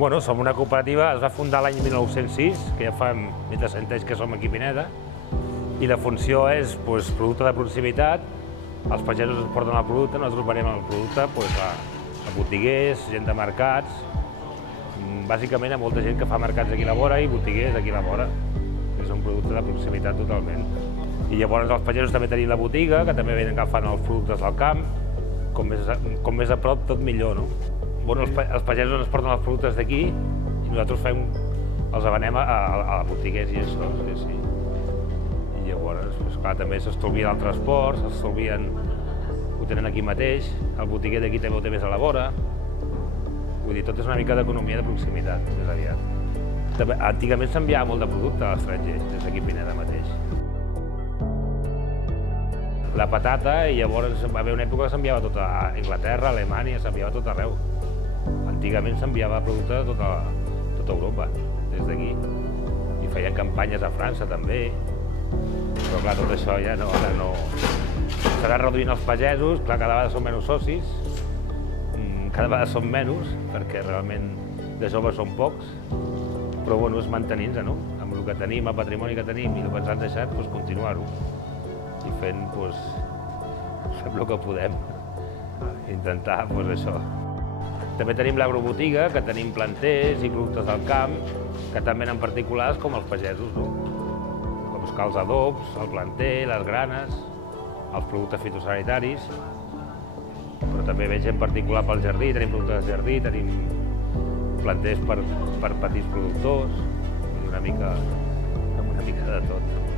Bueno, som una cooperativa, es va fundar l'any 1906, que ja fa més de 100 anys que som aquí a Pineda, i la funció és producte de proximitat, els pagesos ens porten el producte, nosaltres venem el producte a botiguers, gent de mercats, bàsicament a molta gent que fa mercats aquí a la vora i botiguers aquí a la vora, que és un producte de proximitat totalment. I llavors els pagesos també tenim la botiga, que també venen agafant els productes del camp, com més a prop tot millor, no? Bueno, els pagesos ens porten els productes d'aquí i nosaltres els venem a botiguers i això, sí. I llavors, clar, també s'estalvien el transport, ho tenen aquí mateix, el botiguer d'aquí també ho té més a la vora. Vull dir, tot és una mica d'economia de proximitat, més aviat. Antigament s'enviava molt de producte a l'estranger, des d'aquí a Pineda mateix. La patata, i llavors va haver una època que s'enviava tot a Anglaterra, a Alemanya, s'enviava tot arreu. Antigament s'enviava producte de tota Europa, des d'aquí. I feien campanyes a França també. Però clar, tot això ja ara no... S'anà reduint els pagesos, clar, cada vegada són menys socis, cada vegada són menys, perquè realment de joves són pocs, però bueno, és mantenint-se, no? Amb el que tenim, el patrimoni que tenim i el que ens han deixat, continuar-ho. I fem el que podem, intentar això. També tenim l'agrobotiga, que tenim planters i productes del camp, que també venen particulars com els pagesos, no? Com els adobs, el planter, les granes, els productes fitosanitaris, però també ve gent particular pel jardí, tenim productes de jardí, tenim planters per petits productors, una mica de tot.